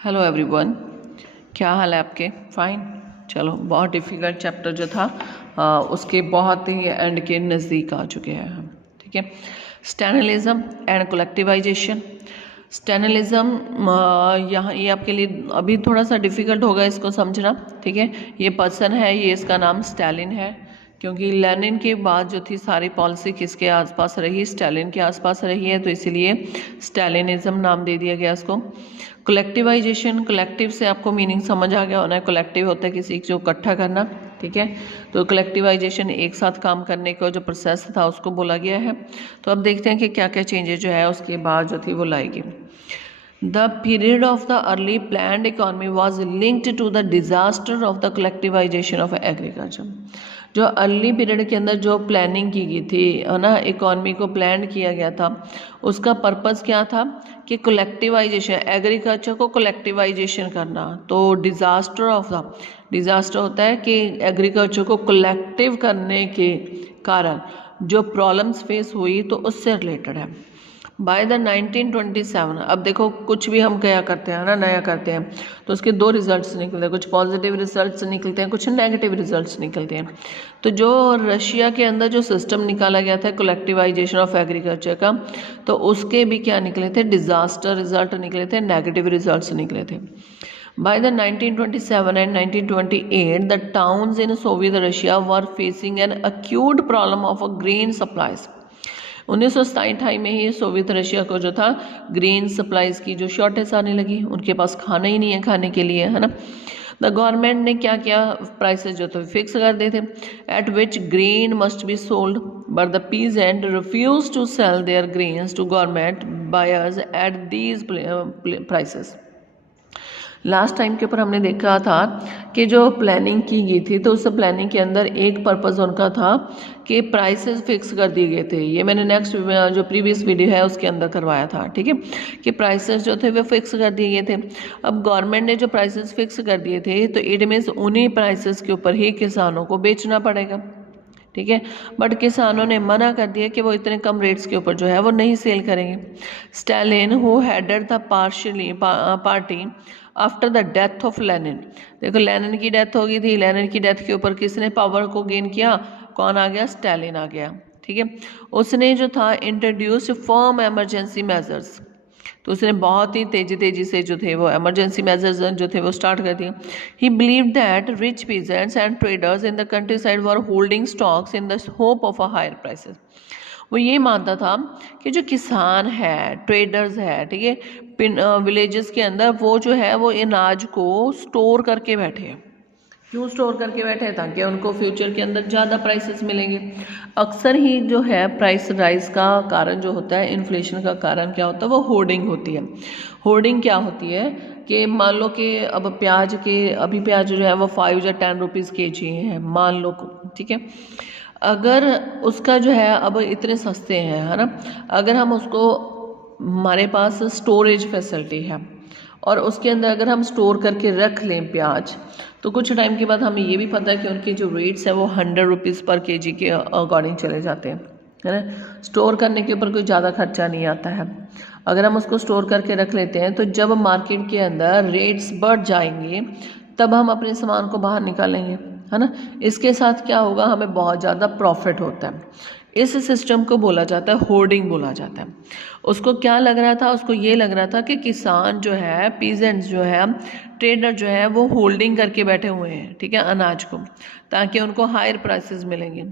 Hello everyone, क्या हाल है आपके? फाइन। चलो, बहुत डिफ़िकल्ट चैप्टर जो था उसके बहुत ही एंड के नज़दीक आ चुके हैं हम। ठीक है, स्टैलिनिज्म एंड कलेक्टिवाइजेशन। स्टैलिनिज्म यहाँ ये आपके लिए अभी थोड़ा सा डिफ़िकल्ट होगा इसको समझना। ठीक है, ये पर्सन है, ये इसका नाम स्टैलिन है, क्योंकि लेनिन के बाद जो थी सारी पॉलिसी किसके आसपास रही? स्टैलिन के आसपास रही है, तो इसीलिए स्टैलिनिज्म नाम दे दिया गया इसको। कलेक्टिवाइजेशन, कलेक्टिव से आपको मीनिंग समझ आ गया होना है। कलेक्टिव होता है किसी को इकट्ठा करना। ठीक है, तो कलेक्टिवाइजेशन एक साथ काम करने का जो प्रोसेस था उसको बोला गया है। तो अब देखते हैं कि क्या क्या चेंजेस जो है उसके बाद जो थी वो लाएगी। The period of the early planned economy was linked to the disaster of the collectivization of agriculture. जो अर्ली पीरियड के अंदर जो प्लानिंग की गई थी, है ना, इकोनॉमी को प्लान किया गया था, उसका पर्पस क्या था कि कलेक्टिवाइजेशन, एग्रीकल्चर को कलेक्टिवाइजेशन करना। तो डिजास्टर होता है कि एग्रीकल्चर को कलेक्टिव करने के कारण जो प्रॉब्लम्स फेस हुई, तो उससे रिलेटेड है। बाय द 1927, अब देखो कुछ भी हम क्या करते हैं ना, नया करते हैं, तो उसके दो रिजल्ट्स निकलते हैं, कुछ पॉजिटिव रिजल्ट्स निकलते हैं, कुछ नेगेटिव रिजल्ट्स निकलते हैं। तो जो रशिया के अंदर जो सिस्टम निकाला गया था कलेक्टिवाइजेशन ऑफ एग्रीकल्चर का, तो उसके भी क्या निकले थे? डिजास्टर रिजल्ट निकले थे, नेगेटिव रिजल्ट्स निकले थे। By the 1927 and 1928, the towns in Soviet Russia were facing an acute problem of grain supplies. 1927-28 में ही सोवियत रशिया को जो था ग्रेन सप्लाईज की जो शॉर्टेज आने लगी, उनके पास खाना ही नहीं है खाने के लिए, है ना। द गवर्नमेंट ने क्या किया? प्राइसेस जो थे फिक्स कर दिए थे, at which grain must be sold, but the peasant refuse to sell their grains to government buyers at these prices. Last time के ऊपर हमने देखा था कि जो प्लानिंग की गई थी, तो उस प्लानिंग के अंदर एक पर्पज़ उनका था कि प्राइसेस फिक्स कर दिए गए थे। ये मैंने नेक्स्ट जो प्रीवियस वीडियो है उसके अंदर करवाया था। ठीक है, कि प्राइसेस जो थे वो फिक्स कर दिए गए थे। अब गवर्नमेंट ने जो प्राइसेस फिक्स कर दिए थे, तो इट मीन्स उन्हीं प्राइसेस के ऊपर ही किसानों को बेचना पड़ेगा। ठीक है, बट किसानों ने मना कर दिया कि वो इतने कम रेट्स के ऊपर जो है वो नहीं सेल करेंगे। Stalin who headed the party after the death of Lenin, देखो लेनिन की डेथ हो गई थी, लेनिन की डेथ के ऊपर किसने पावर को गेन किया? कौन आ गया? स्टालिन आ गया। ठीक है, उसने जो था इंट्रोड्यूस फर्म एमरजेंसी मेजर्स, तो उसने बहुत ही तेजी से जो थे वो एमरजेंसी मेजर्स जो थे वो स्टार्ट कर दिए। He believe that rich peasants and traders in the countryside were holding stocks in the hope of a higher prices. वो ये मानता था कि जो किसान है, ट्रेडर्स है, ठीक है, विलेजेस के अंदर वो जो है वो अनाज को स्टोर करके बैठे हैं। क्यों स्टोर करके बैठे हैं? ताकि उनको फ्यूचर के अंदर ज़्यादा प्राइसेस मिलेंगे। अक्सर ही जो है प्राइस राइज का कारण जो होता है, इन्फ्लेशन का कारण क्या होता है? वो होर्डिंग होती है। होर्डिंग क्या होती है कि मान लो कि अब अभी प्याज जो है वो 5 या 10 रुपीज़ kg है, मान लो, ठीक है। अगर उसका जो है अब इतने सस्ते हैं, है ना, अगर हम उसको, हमारे पास स्टोरेज फैसिलिटी है और उसके अंदर अगर हम स्टोर करके रख लें प्याज, तो कुछ टाइम के बाद हमें ये भी पता है कि उनके जो रेट्स है वो 100 रुपीज़ पर kg के अकॉर्डिंग चले जाते हैं, है ना। स्टोर करने के ऊपर कोई ज़्यादा खर्चा नहीं आता है। अगर हम उसको स्टोर करके रख लेते हैं, तो जब मार्केट के अंदर रेट्स बढ़ जाएंगे तब हम अपने सामान को बाहर निकालेंगे, है ना। इसके साथ क्या होगा? हमें बहुत ज़्यादा प्रॉफिट होता है। इस सिस्टम को बोला जाता है होर्डिंग बोला जाता है। उसको क्या लग रहा था? उसको ये लग रहा था कि किसान जो है, पीजेंट्स जो है, ट्रेडर जो है, वो होल्डिंग करके बैठे हुए हैं, ठीक है, अनाज को, ताकि उनको हायर प्राइसेस मिलेंगे।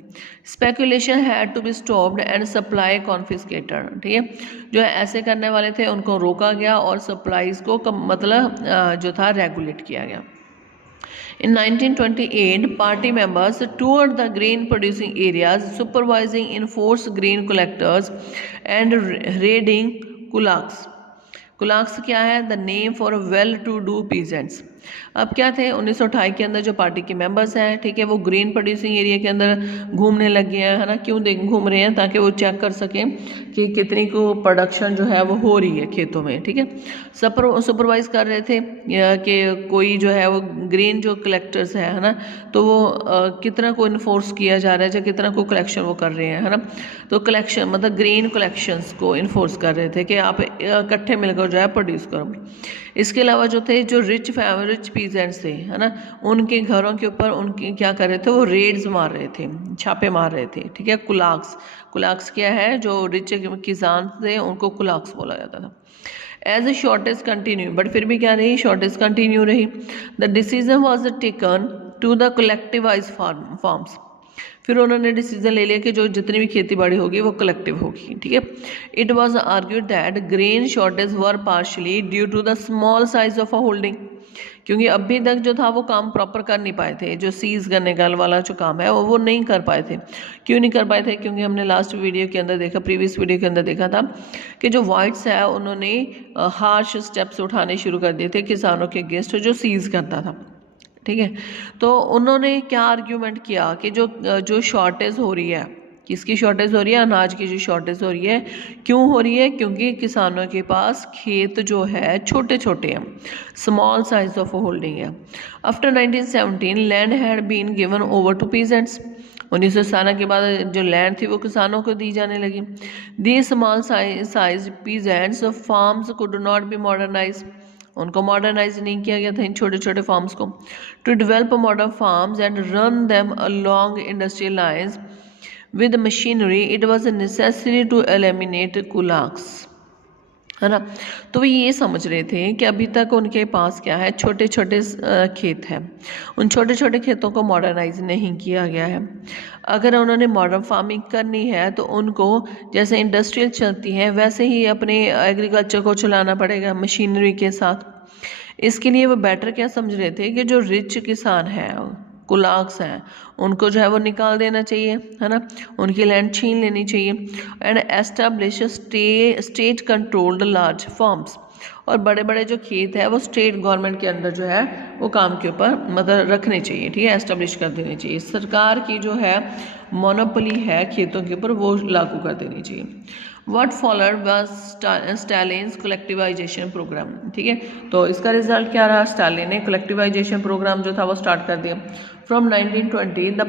Speculation had to be stopped and supply confiscated, ठीक है। जो ऐसे करने वाले थे उनको रोका गया और सप्लाईज को मतलब जो था रेगुलेट किया गया। In 1928, party members toured the grain producing areas, supervising enforced grain collectors and raiding kulaks. Kulaks क्या है? The name for well-to-do peasants. अब क्या थे 1928 के अंदर जो पार्टी के मेंबर्स हैं, ठीक है, वो ग्रीन प्रोड्यूसिंग एरिया के अंदर घूमने लग गए हैं, है ना। क्यों घूम रहे हैं? ताकि वो चेक कर सकें कि कितनी को प्रोडक्शन जो है वो हो रही है खेतों में, ठीक है। सुपरवाइज कर रहे थे कि कोई जो है वो ग्रीन जो कलेक्टर्स है ना, तो वो कितना को इन्फोर्स किया जा रहा है, या कितना को कलेक्शन वो कर रहे हैं, है ना। तो कलेक्शन मतलब ग्रीन कलेक्शंस को इन्फोर्स कर रहे थे कि आप इकट्ठे मिलकर जो है प्रोड्यूस करो। इसके अलावा जो थे जो रिच पीजेंट्स थे, है ना, उनके घरों के ऊपर उनके क्या कर रहे थे, वो रेड्स मार रहे थे, छापे मार रहे थे, ठीक है। कुलाक्स क्या है? जो रिच किसान थे उनको कुलाक्स बोला जाता था। As a shortage continue, but फिर भी क्या रही? शॉर्टेज कंटिन्यू रही। The decision was taken to the collectivize farms. फिर उन्होंने डिसीजन ले लिया कि जो जितनी भी खेती बाड़ी होगी वो कलेक्टिव होगी, ठीक है। It was argued that grain shortage were partially due to the small size of a holding, क्योंकि अभी तक जो था वो काम प्रॉपर कर नहीं पाए थे, जो सीज करने का वाला जो काम है वो नहीं कर पाए थे। क्यों नहीं कर पाए थे? क्योंकि हमने लास्ट वीडियो के अंदर देखा, प्रीवियस वीडियो के अंदर देखा था कि जो वाइट्स है उन्होंने हार्श स्टेप्स उठाने शुरू कर दिए थे किसानों के अगेंस्ट जो सीज करता था, ठीक है। तो उन्होंने क्या आर्ग्यूमेंट किया कि जो शॉर्टेज हो रही है, किसकी शॉर्टेज हो रही है? अनाज की जो शॉर्टेज हो रही है, क्यों हो रही है? क्योंकि किसानों के पास खेत जो है छोटे छोटे हैं, स्मॉल साइज ऑफ होल्डिंग है। After 1917 land had been given over to peasants. 1917 के बाद जो लैंड थी वो किसानों को दी जाने लगी। The small size peasants farms could not be modernise, उनको मॉडर्नाइज नहीं किया गया था इन छोटे छोटे फार्म्स को। To develop modern farms and run them along industrial lines with machinery it was necessary to eliminate kulaks, है ना। तो वो ये समझ रहे थे कि अभी तक उनके पास क्या है? छोटे छोटे खेत हैं, उन छोटे छोटे खेतों को मॉडर्नाइज नहीं किया गया है। अगर उन्होंने मॉडर्न फार्मिंग करनी है तो उनको जैसे इंडस्ट्रियल चलती है वैसे ही अपने एग्रीकल्चर को चलाना पड़ेगा मशीनरी के साथ। इसके लिए वो बेटर क्या समझ रहे थे कि जो रिच किसान है, कुलाक्स हैं, उनको जो है वो निकाल देना चाहिए, है ना, उनकी लैंड छीन लेनी चाहिए। And establish state controlled large farms, और बड़े बड़े जो खेत है वो स्टेट गवर्नमेंट के अंदर जो है वो काम के ऊपर मतलब रखने चाहिए, ठीक है, एस्टैब्लिश कर देनी चाहिए। सरकार की जो है मोनोपोली है खेतों के ऊपर वो लागू कर देनी चाहिए। What followed was Stalin's collectivization program, ठीक है। तो इसका रिजल्ट क्या रहा? स्टालिन ने कलेक्टिवाइजेशन प्रोग्राम जो था वो स्टार्ट कर दिया। From 1920 the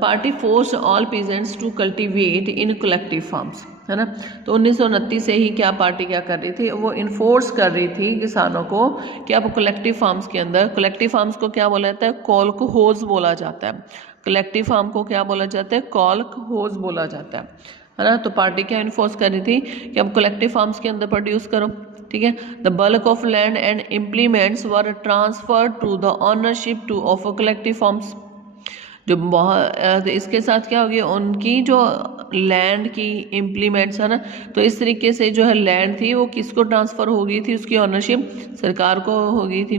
party force all peasants to cultivate in collective farms, है ना। तो 1929 से ही क्या पार्टी क्या कर रही थी? वो इन्फोर्स कर रही थी किसानों को कि आप कलेक्टिव फार्म्स के अंदर, कलेक्टिव फार्म्स को क्या बोला जाता है? कॉल्क होज बोला जाता है। कलेक्टिव फार्म को क्या बोला जाता है? कॉल्क होज बोला जाता है ना। तो पार्टी क्या इन्फोर्स कर रही थी कि अब कलेक्टिव फार्म्स के अंदर प्रोड्यूस करो, ठीक है। The bulk of land and implements were transferred to the ownership to of collective farms. जो बहुत इसके साथ क्या होगी? उनकी जो लैंड की इम्प्लीमेंट्स है ना, तो इस तरीके से जो है लैंड थी वो किसको ट्रांसफ़र हो गई थी? उसकी ऑनरशिप सरकार को हो गई थी।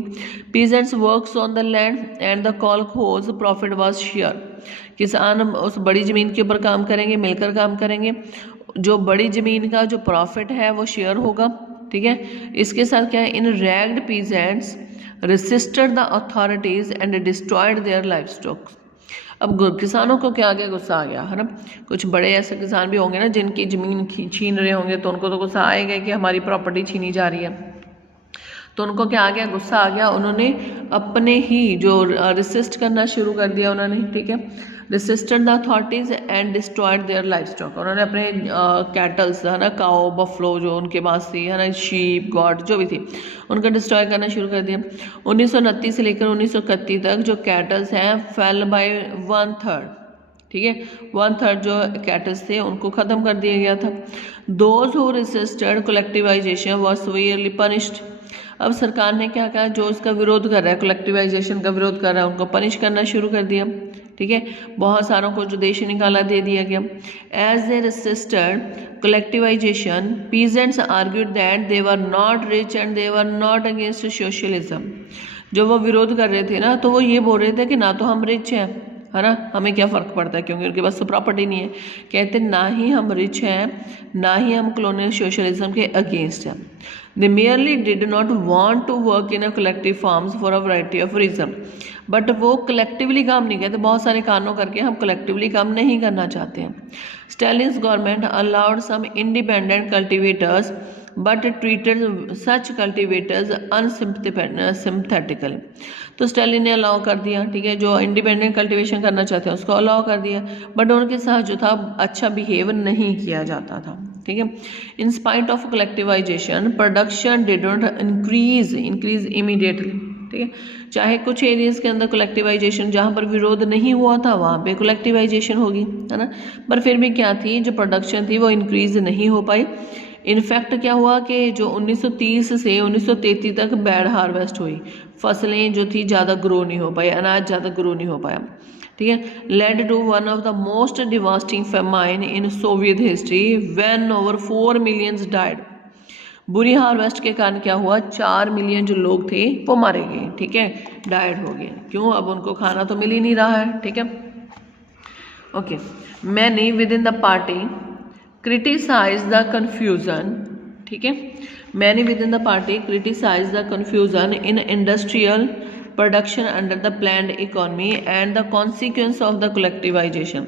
Peasants works on the land and the kolkhoz profit was share. किसान उस बड़ी ज़मीन के ऊपर काम करेंगे, मिलकर काम करेंगे, जो बड़ी ज़मीन का जो प्रॉफिट है वो शेयर होगा, ठीक है। इसके साथ क्या है? इन ragged peasants resisted the authorities and destroyed their livestock. अब किसानों को क्या आ गया? गुस्सा आ गया, है ना। कुछ बड़े ऐसे किसान भी होंगे ना जिनकी ज़मीन छीन रहे होंगे, तो उनको तो गुस्सा आएगा कि हमारी प्रॉपर्टी छीनी जा रही है। तो उनको क्या आ गया? गुस्सा आ गया। उन्होंने अपने ही जो रेसिस्ट करना शुरू कर दिया उन्होंने, ठीक है। Resisted the authorities and destroyed their life stock. उन्होंने अपने कैटल्स, है ना, काओ बफलो जो उनके पास थी, है ना, शीप गॉड जो भी थी, उनका डिस्ट्रॉय करना शुरू कर दिया। 1929 से लेकर 1931 तक जो कैटल्स हैं फेल बाय 1/3, ठीक है, 1/3 जो कैटल्स थे उनको ख़त्म कर दिया गया था। Those who resisted collectivisation was severely punished. अब सरकार ने क्या कहा? जो इसका विरोध कर रहा है, कलेक्टिवाइजेशन का विरोध कर रहा है, उनको पनिश करना शुरू कर दिया, ठीक है। बहुत सारों को जो देश निकाला दे दिया गया। As they resisted collectivisation peasants argued that they were not rich and they were not against socialism. जो वो विरोध कर रहे थे ना, तो वो ये बोल रहे थे कि ना तो हम रिच हैं, है ना, हमें क्या फ़र्क पड़ता है, क्योंकि उनके पास तो प्रॉपर्टी नहीं है। कहते ना ही हम रिच हैं, ना ही हम कॉलोनियल सोशलिज्म के अगेंस्ट हैं। They merely did not want to work in a collective farms for a variety of reason. But वो कलेक्टिवली काम नहीं करते, बहुत सारे कारणों करके हम कलेक्टिवली काम नहीं करना चाहते हैं। Stalin's government allowed some independent cultivators but treated such cultivators unsympathetical. तो स्टालिन ने अलाउ कर दिया, ठीक है, जो इंडिपेंडेंट कल्टिवेशन करना चाहते हैं उसको अलाउ कर दिया, बट उनके साथ जो था अच्छा बिहेव नहीं किया जाता था, ठीक है। In spite of collectivisation production did not increase immediately, ठीक है। चाहे कुछ एरियाज के अंदर कलेक्टिवाइजेशन जहाँ पर विरोध नहीं हुआ था वहाँ पे कलेक्टिवाइजेशन होगी, है ना, पर फिर भी क्या थी, जो प्रोडक्शन थी वो इंक्रीज नहीं हो पाई। इनफैक्ट क्या हुआ कि जो 1930 से 1933 तक बैड हार्वेस्ट हुई, फसलें जो थी ज़्यादा ग्रो नहीं हो पाई, अनाज ज़्यादा ग्रो नहीं हो पाया, ठीक है। Led to one of the most devastating famine in Soviet history when over 4 millions died. बुरी हार्वेस्ट के कारण क्या हुआ, 4 मिलियन जो लोग थे वो मारे गए, ठीक है, डाइड हो गए। क्यों, अब उनको खाना तो मिल ही नहीं रहा है, ठीक है। Okay, many within the party criticise the confusion, ठीक है, many within the party criticise the confusion in industrial production under the planned economy and the consequence of the collectivisation.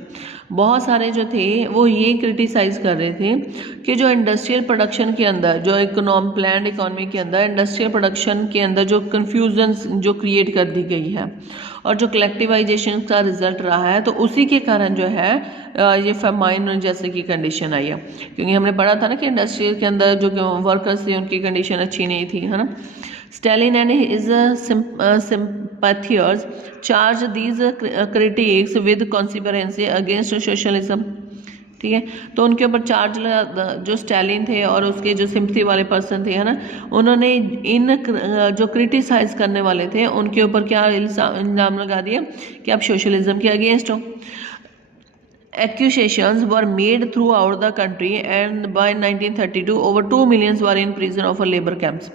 बहुत सारे जो थे वो ये क्रिटिसाइज कर रहे थे कि जो इंडस्ट्रियल प्रोडक्शन के अंदर, जो प्लान्ड इकोनॉमी के अंदर इंडस्ट्रियल प्रोडक्शन के अंदर जो कन्फ्यूजन जो क्रिएट कर दी गई है और जो कलेक्टिवाइजेशन का रिजल्ट रहा है, तो उसी के कारण जो है ये फेमाइन जैसे की कंडीशन आई है। क्योंकि हमने पढ़ा था ना कि इंडस्ट्रियल के अंदर जो वर्कर्स थे उनकी कंडीशन अच्छी नहीं थी, है ना। Stalin and his sympathizers charge these critics with conspiracy against socialism, ठीक है। तो उनके ऊपर चार्ज लगा, जो स्टालिन थे और उसके जो सिंपथी वाले पर्सन थे, है ना, उन्होंने इन जो क्रिटिसाइज करने वाले थे उनके ऊपर क्या इल्जाम लगा दिया कि आप सोशलिज्म के अगेंस्ट हो। Accusations were made throughout the country and by 1932 over 2 million were in prison of labor camps।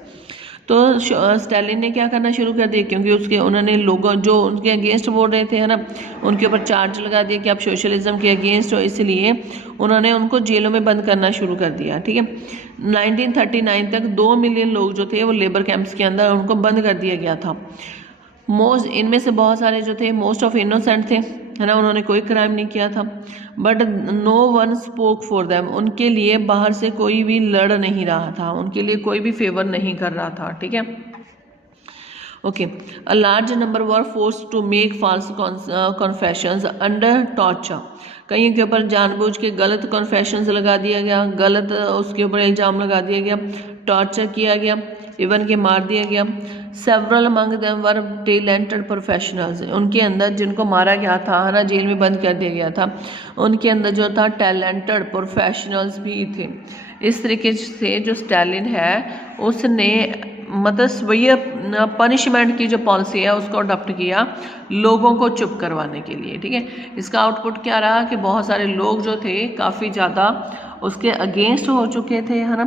तो स्टालिन ने क्या करना शुरू कर दिया, क्योंकि उसके उन्होंने लोगों जो उनके अगेंस्ट बोल रहे थे, है ना, उनके ऊपर चार्ज लगा दिया कि आप सोशलिज्म के अगेंस्ट हो, इसलिए उन्होंने उनको जेलों में बंद करना शुरू कर दिया, ठीक है। 1939 तक 2 मिलियन लोग जो थे वो लेबर कैंप्स के अंदर उनको बंद कर दिया गया था। इनमें से बहुत सारे जो थे मोस्ट ऑफ इनोसेंट थे, है ना, उन्होंने कोई क्राइम नहीं किया था। But no one spoke for them, उनके लिए बाहर से कोई भी लड़ नहीं रहा था, उनके लिए कोई भी फेवर नहीं कर रहा था, ठीक है। Okay, a large number were force to make false confessions under torture. कहीं के ऊपर जानबूझ के गलत कॉन्फेशंस लगा दिया गया, गलत उसके ऊपर इल्ज़ाम लगा दिया गया, टॉर्चर किया गया, इवन के मार दिया गया। Several among them were talented professionals, उनके अंदर जिनको मारा गया था, है ना, जेल में बंद कर दिया गया था, उनके अंदर जो था टैलेंटेड प्रोफेशनल्स भी थे। इस तरीके से जो स्टालिन है उसने मतलब स्वयं पनिशमेंट की जो पॉलिसी है उसको अडॉप्ट किया लोगों को चुप करवाने के लिए, ठीक है। इसका आउटपुट क्या रहा कि बहुत सारे लोग जो थे काफ़ी ज़्यादा उसके अगेंस्ट हो चुके थे, है ना।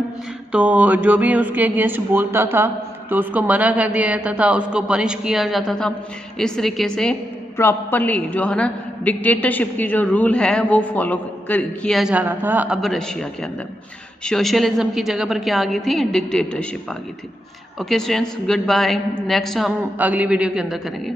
तो जो भी उसके अगेंस्ट बोलता था तो उसको मना कर दिया जाता था, उसको पनिश किया जाता था। इस तरीके से प्रॉपरली जो है ना डिक्टेटरशिप की जो रूल है वो फॉलो किया जा रहा था। अब रशिया के अंदर सोशलिज्म की जगह पर क्या आ गई थी, डिक्टेटरशिप आ गई थी। Okay students, goodbye. नेक्स्ट हम अगली वीडियो के अंदर करेंगे।